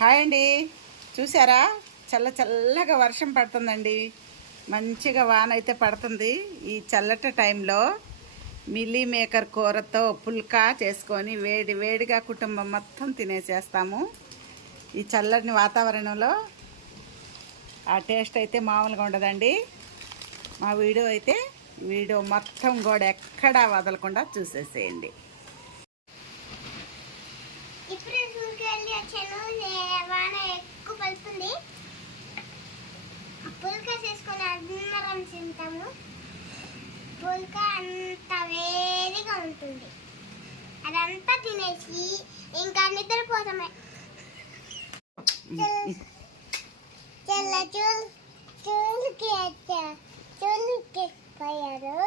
Hi అండి. చూసారా? చల్ల చల్లగా వర్షం పడుతుందండి. మంచిగా వాన అయితే పడుతుంది. ఈ చల్లటి టైంలో మిల్లీ మేకర్ కూరతో పుల్కా చేసుకొని వేడి వేడిగా కుటుంబం మొత్తం తినేసేస్తాము. ఈ చల్లటి వాతావరణంలో ఆ టేస్ట్ అయితే మామూలుగా ఉండదండి. మా వీడియో అయితే వీడియో మొత్తం కూడా ఎక్కడా వదలకుండా చూసేసేయండి ఇప్పుడే స్కూల్కి వెళ్ళి వచ్చాను నే- వాన పడుతుంది పుల్కా చేసుకొని అందరం తింటాము. పుల్కా అంత వేడిగా ఉంటుంది. అదంతా తినేసి ఇంకా నిద్రపోతామే. చెల్ల చూల్ చూలుకి చూలుకి పోయారు.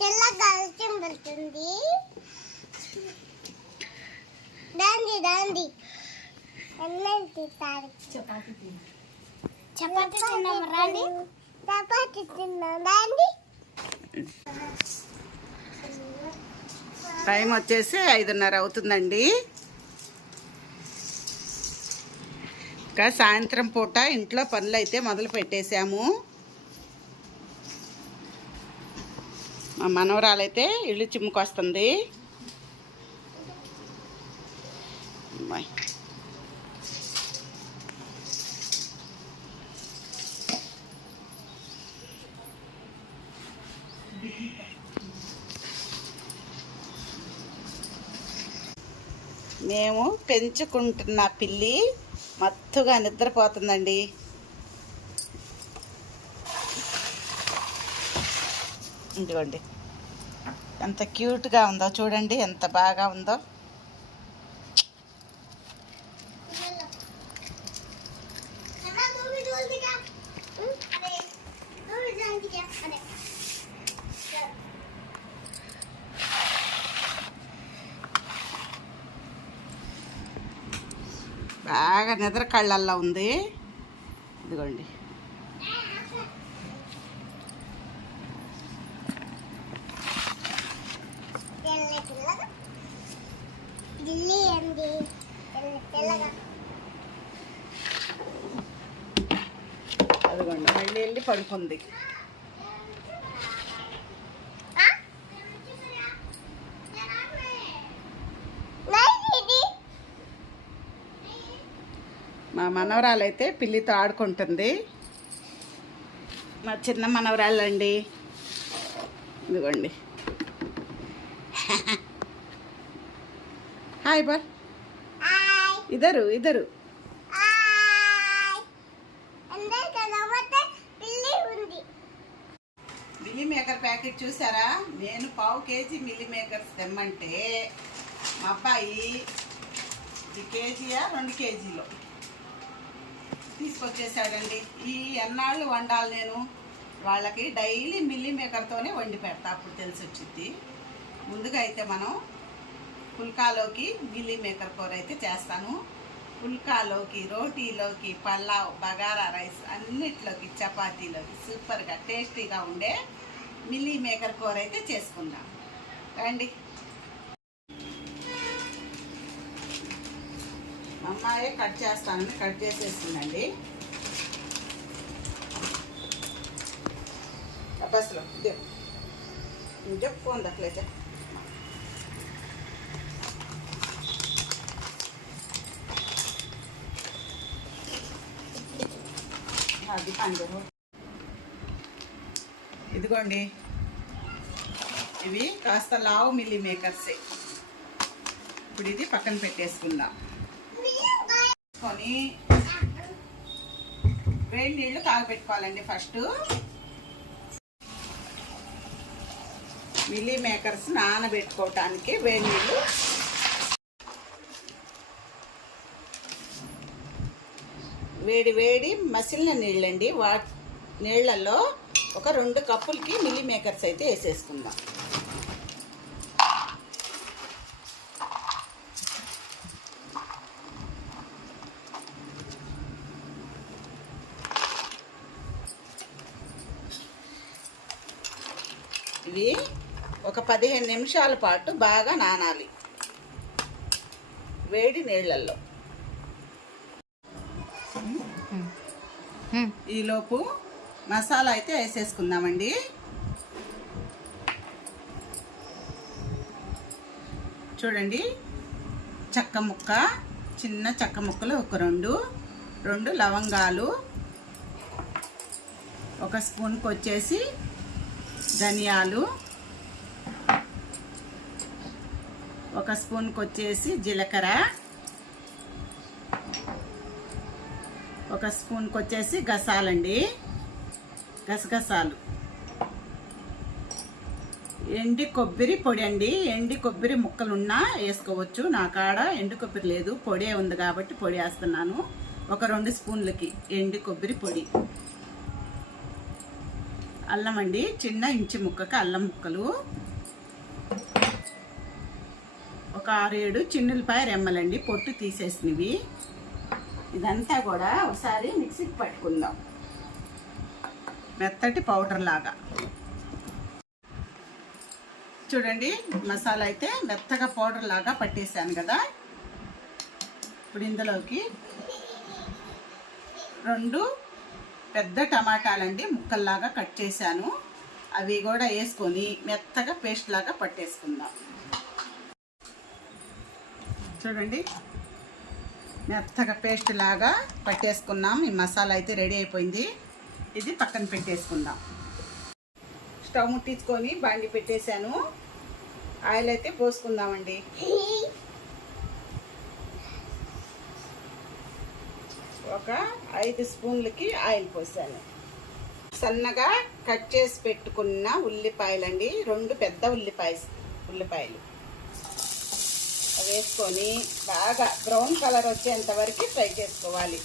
తెల్ల గల్చం పడుతుంది. దాండి దాండి చపాతి తిన్నాం రండి చపాతి తిన్నాం. రండి టైం వచ్చేసి ఐదున్నర అవుతుందండి. ఇంకా సాయంత్రం పూట ఇంట్లో పనులు అయితే మొదలు పెట్టేశాము. మా మనవరాలైతే ఇల్లు చిమ్ముకొస్తుంది అమ్మాయి. మేము పెంచుకుంటున్న పిల్లి మత్తుగా నిద్రపోతుందండి. ఇదిగోండి. ఎంత క్యూట్గా ఉందో చూడండి ఎంత బాగా ఉందో. బాగా నిద్ర కళ్ళల్లో ఉంది. ఇదిగోండి. అదిగోండి మళ్ళీ వెళ్ళి పడుకుంది ఆ? నైస్ ఇది మా మనవరాలైతే పిల్లితో ఆడుకుంటుంది. మా చిన్న మనవరాలండి. ఇదిగోండి. Hi ball hi. ఇద్దరు ఇద్దరు మిల్లీ మేకర్ ప్యాకెట్ చూసారా? నేను పావు కేజీ మిల్లీ మేకర్స్ తెమ్మంటే మా అబ్బాయి ఈ కేజీయా రెండు కేజీలు? తీసుకొచ్చేసాడండి ఈ ఎన్నాళ్ళు వండాలి నేను? వాళ్ళకి డైలీ మిల్లీ మేకర్తోనే వండి పెడతా అప్పుడు తెలిసి వచ్చింది ముందుగా అయితే మనం పుల్కాలోకి మిల్లీ మేకర్ కూర అయితే చేస్తాను. పుల్కాలోకి రోటీలోకి పల్లావ్ బగారా రైస్ అన్నిట్లోకి చపాతీలోకి సూపర్గా టేస్టీగా ఉండే మిల్లీ మేకర్ కూర అయితే చేసుకుందాం. రండి. అమ్మాయి కట్ చేస్తానని కట్ చేసేసిందండి. బస్సులో చెప్పు అట్లయితే అది పండు ఇదిగోండి. ఇవి కాస్త లావు మిల్లీ మేకర్సే. ఇప్పుడు ఇది పక్కన పెట్టేసుకుందాం. తీసుకొని వేడి నీళ్ళు కాగబెట్టుకోవాలండి ఫస్ట్. మిల్లీ మేకర్స్ నానబెట్టుకోవటానికి వేడి నీళ్ళు వేడి వేడి మసిలిన నీళ్ళండి. వా నీళ్ళల్లో ఒక రెండు కప్పులకి మిల్లీ మేకర్స్ అయితే వేసేసుకుందాం. ఇవి ఒక పదిహేను నిమిషాల పాటు బాగా నానాలి. వేడి నీళ్ళల్లో. ఈలోపు మసాలా అయితే వేసేసుకుందామండి. చూడండి చక్క ముక్క చిన్న చక్క ముక్కలు ఒక రెండు రెండు లవంగాలు ఒక స్పూన్కి వచ్చేసి ధనియాలు ఒక స్పూన్కి వచ్చేసి జీలకర్ర. ఒక స్పూన్కి వచ్చేసి గసాలండి. గసగసాలు. ఎండి కొబ్బరి పొడి అండి. ఎండి కొబ్బరి ముక్కలున్నా వేసుకోవచ్చు. నా కాడ ఎండు కొబ్బరి లేదు. పొడే ఉంది కాబట్టి పొడి వేస్తున్నాను. ఒక రెండు స్పూన్లకి ఎండి కొబ్బరి పొడి. అల్లం అండి. చిన్న ఇంచి ముక్కకి అల్లం ముక్కలు. ఒక ఆరేడు చిన్నులపాయ రెమ్మలండి పొట్టు తీసేసినవి. ఇదంతా కూడా ఒకసారి మిక్సీకి పట్టుకుందాం. మెత్తటి పౌడర్ లాగా. చూడండి మసాలా అయితే మెత్తగా పౌడర్ లాగా పట్టేశాను కదా. ఇప్పుడు ఇందులోకి రెండు పెద్ద టమాటాలండి ముక్కల్లాగా కట్ చేశాను. అవి కూడా వేసుకొని మెత్తగా పేస్ట్ లాగా పట్టేసుకుందాం. చూడండి. మెత్తగా పేస్ట్ లాగా పట్టేసుకున్నాం. ఈ మసాలా అయితే రెడీ అయిపోయింది. ఇది పక్కన పెట్టేసుకుందాం. స్టవ్ ముట్టించుకొని బాండి పెట్టేశాను. ఆయిల్ అయితే పోసుకుందామండి. ఒక ఐదు స్పూన్లకి ఆయిల్ పోసాను. సన్నగా కట్ చేసి పెట్టుకున్న ఉల్లిపాయలండి రెండు పెద్ద ఉల్లిపాయ ఉల్లిపాయలు. వేసుకొని బాగా బ్రౌన్ కలర్ వచ్చేంత వరకు ఫ్రై చేసుకోవాలి.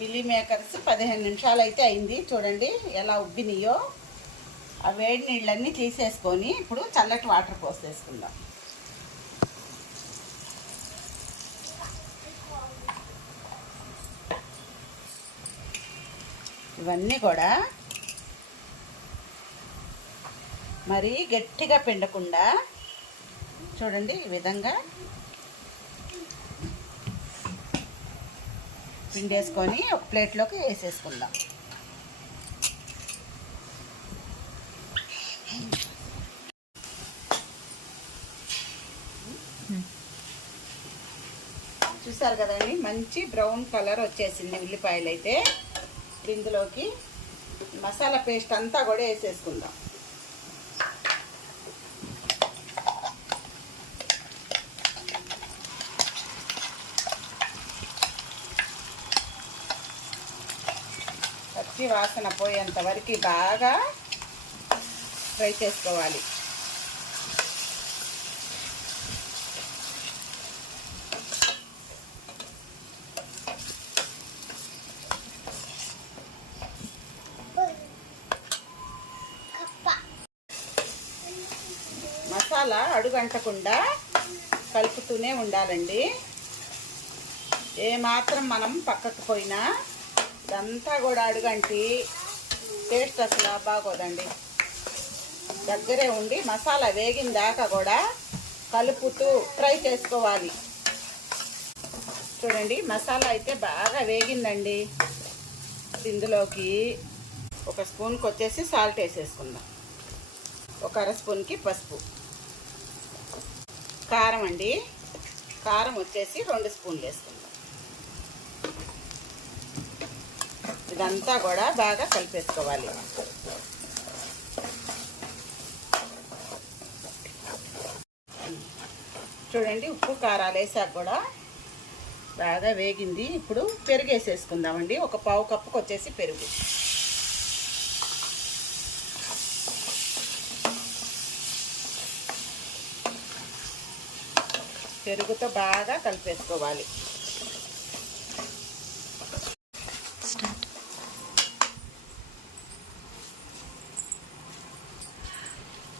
మిల్లీ మేకర్స్ పదిహేను నిమిషాలు అయితే అయింది. చూడండి ఎలా ఉబ్బినాయో. ఆ వేడి నీళ్ళన్నీ తీసేసుకొని ఇప్పుడు చల్లటి వాటర్ పోసేసుకుందాం. ఇవన్నీ కూడా మరీ గట్టిగా పిండకుండా చూడండి ఈ విధంగా పిండేసుకొని ఒక ప్లేట్లోకి వేసేసుకుందాం. చూసారు కదండి మంచి బ్రౌన్ కలర్ వచ్చేసింది ఉల్లిపాయలు అయితే ఇప్పుడు ఇందులోకి మసాలా పేస్ట్ అంతా కూడా వేసేసుకుందాం. పచ్చి వాసన పోయేంత వరకు బాగా ఫ్రై చేసుకోవాలి. అంటకుండా కలుపుతూనే ఉండాలండి. ఏమాత్రం మనం పక్కకు పోయినా ఇదంతా కూడా అడుగంటి టేస్ట్ అసలు బాగోదండి. దగ్గరే ఉండి మసాలా వేగిన దాకా కూడా కలుపుతూ ఫ్రై చేసుకోవాలి. చూడండి మసాలా అయితే బాగా వేగిందండి. ఇందులోకి ఒక స్పూన్కి వచ్చేసి సాల్ట్ వేసేసుకుందాం. ఒక అర స్పూన్కి పసుపు. కారం అండి. కారం వచ్చేసి రెండు స్పూన్లు వేసుకుందాం. ఇదంతా కూడా బాగా కలిపేసుకోవాలి. చూడండి ఉప్పు కారాలు వేసాక కూడా బాగా వేగింది. ఇప్పుడు పెరుగు వేసేసుకుందామండి. ఒక పావు కప్పుకు వచ్చేసి పెరుగు. పెరుగుతో బాగా కలిపేసుకోవాలి.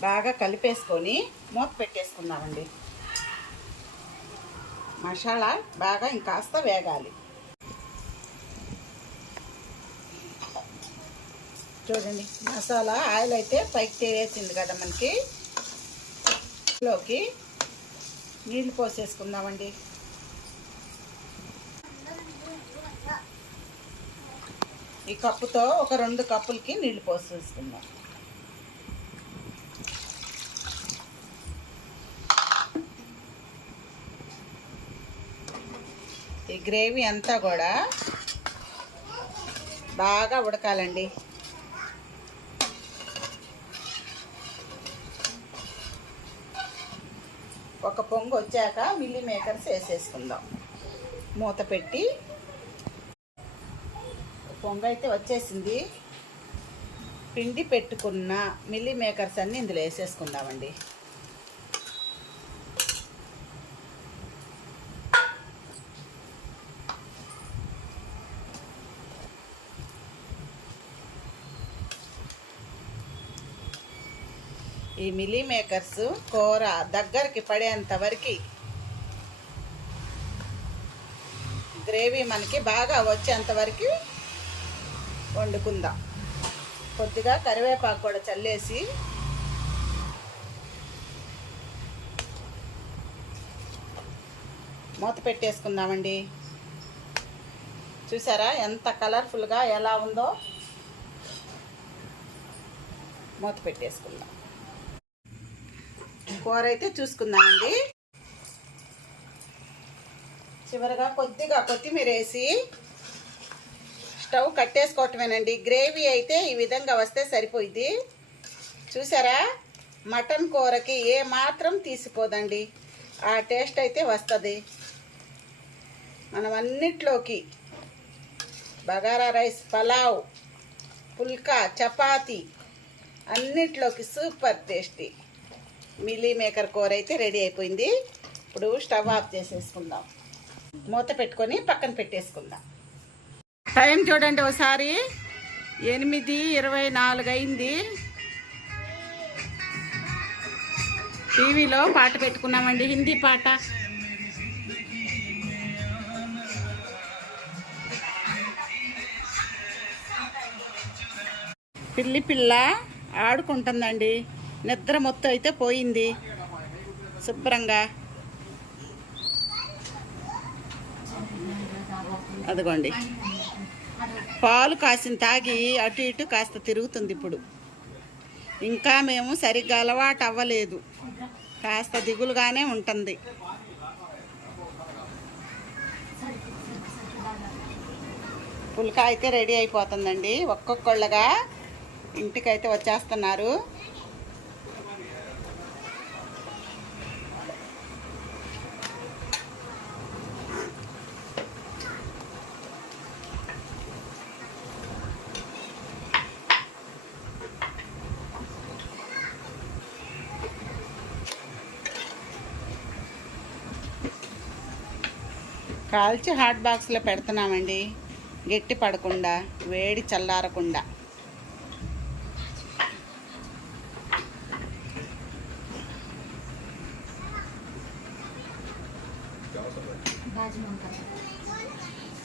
బాగా కలిపేసుకొని మూత పెట్టేసుకుందామండి. మసాలా బాగా ఇంకాస్త వేగాలి. చూడండి మసాలా ఆయిల్ అయితే పైకి వేసింది కదా మనకి. లోకి నీళ్ళు పోసేసుకుందామండి. ఈ కప్పుతో ఒక రెండు కప్పులకి నీళ్ళు పోసేసుకుందాం. ఈ గ్రేవీ అంతా కూడా బాగా ఉడకాలండి. ఒక పొంగు వచ్చాక మిల్లీ మేకర్స్ వేసేసుకుందాం. మూత పెట్టి పొంగు అయితే వచ్చేసింది. పిండి పెట్టుకున్న మిల్లీ మేకర్స్ అన్నీ ఇందులో వేసేసుకుందామండి. ఈ మిల్లీ మేకర్స్ కూర దగ్గరికి పడేంత వరకు గ్రేవీ మనకి బాగా వచ్చేంత వరకు వండుకుందాం. కొద్దిగా కరివేపాకు కూడా చల్లేసి మూత పెట్టేసుకుందామండి. చూసారా ఎంత కలర్ఫుల్గా ఎలా ఉందో? మూత పెట్టేసుకుందాం. కూర అయితే చూసుకుందామండి. చివరిగా కొద్దిగా కొత్తిమీర వేసి స్టవ్ కట్టేసుకోవటమేనండి. గ్రేవీ అయితే ఈ విధంగా వస్తే సరిపోయింది చూసారా? మటన్ కూరకి ఏ మాత్రం తీసిపోదండి. ఆ టేస్ట్ అయితే వస్తుంది. మనం అన్నిట్లోకి బగారా రైస్ పలావ్ పుల్కా చపాతి అన్నిట్లోకి సూపర్ టేస్టీ. మిల్లీ మేకర్ కూర అయితే రెడీ అయిపోయింది. ఇప్పుడు స్టవ్ ఆఫ్ చేసేసుకుందాం. మూత పెట్టుకొని పక్కన పెట్టేసుకుందాం. టైం చూడండి ఒకసారి ఎనిమిది ఇరవై నాలుగు అయింది. టీవీలో పాట పెట్టుకున్నామండి. హిందీ పాట. పిల్లి పిల్ల ఆడుకుంటుందండి. నిద్ర మొత్తం అయితే పోయింది. శుభ్రంగా. అదిగోండి. పాలు కాసిన తాగి అటు ఇటు కాస్త తిరుగుతుంది ఇప్పుడు. ఇంకా మేము సరిగ్గా అలవాటు అవ్వలేదు. కాస్త దిగులుగానే ఉంటుంది. పుల్కా అయితే రెడీ అయిపోతుందండి. ఒక్కొక్కళ్ళగా ఇంటికైతే వచ్చేస్తున్నారు. కాల్చి హాట్ బాక్స్లో పెడుతున్నామండి. గట్టి పడకుండా వేడి చల్లారకుండా.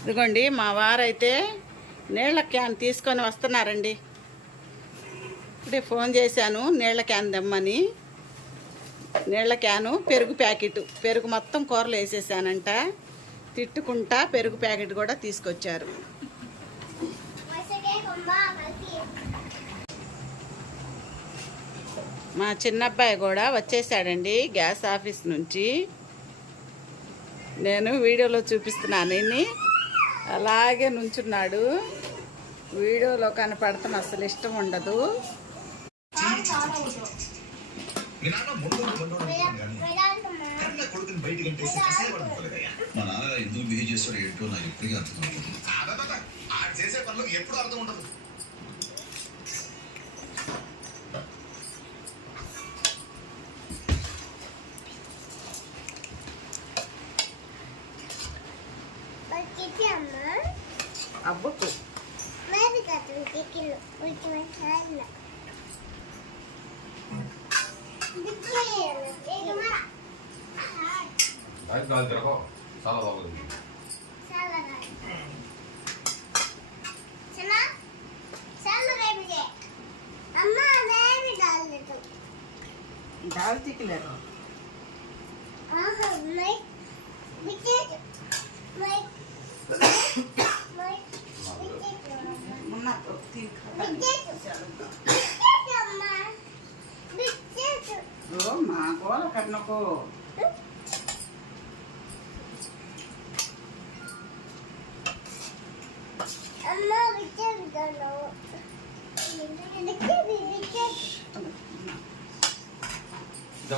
ఇదిగోండి మా వారైతే నీళ్ళ క్యాన్ తీసుకొని వస్తున్నారండి. ఇప్పుడే ఫోన్ చేశాను నీళ్ళ క్యాన్ తెమ్మని. నీళ్ళ క్యాను పెరుగు ప్యాకెట్ పెరుగు మొత్తం కూరలు వేసేసానంట. తిట్టుకుంటా పెరుగు ప్యాకెట్ కూడా తీసుకొచ్చారు. మా చిన్నబ్బాయి కూడా వచ్చేసాడండి గ్యాస్ ఆఫీస్ నుంచి. నేను వీడియోలో చూపిస్తున్నాను అలాగే నుంచున్నాడు. వీడియోలో కనపడతాం అసలు ఇష్టం ఉండదు. బయటికి మా ఎందుకు బిహేవ్ చేస్తాడో ఏంటో నాకు ఇప్పటికీ అర్థం అవుతుంది ఆ చేసే పనులు ఎప్పుడు అర్థం ఉండదు. కాలు తిరగో చాలా బాగుంది दाल चिकले మా కూర కన్నకో 你的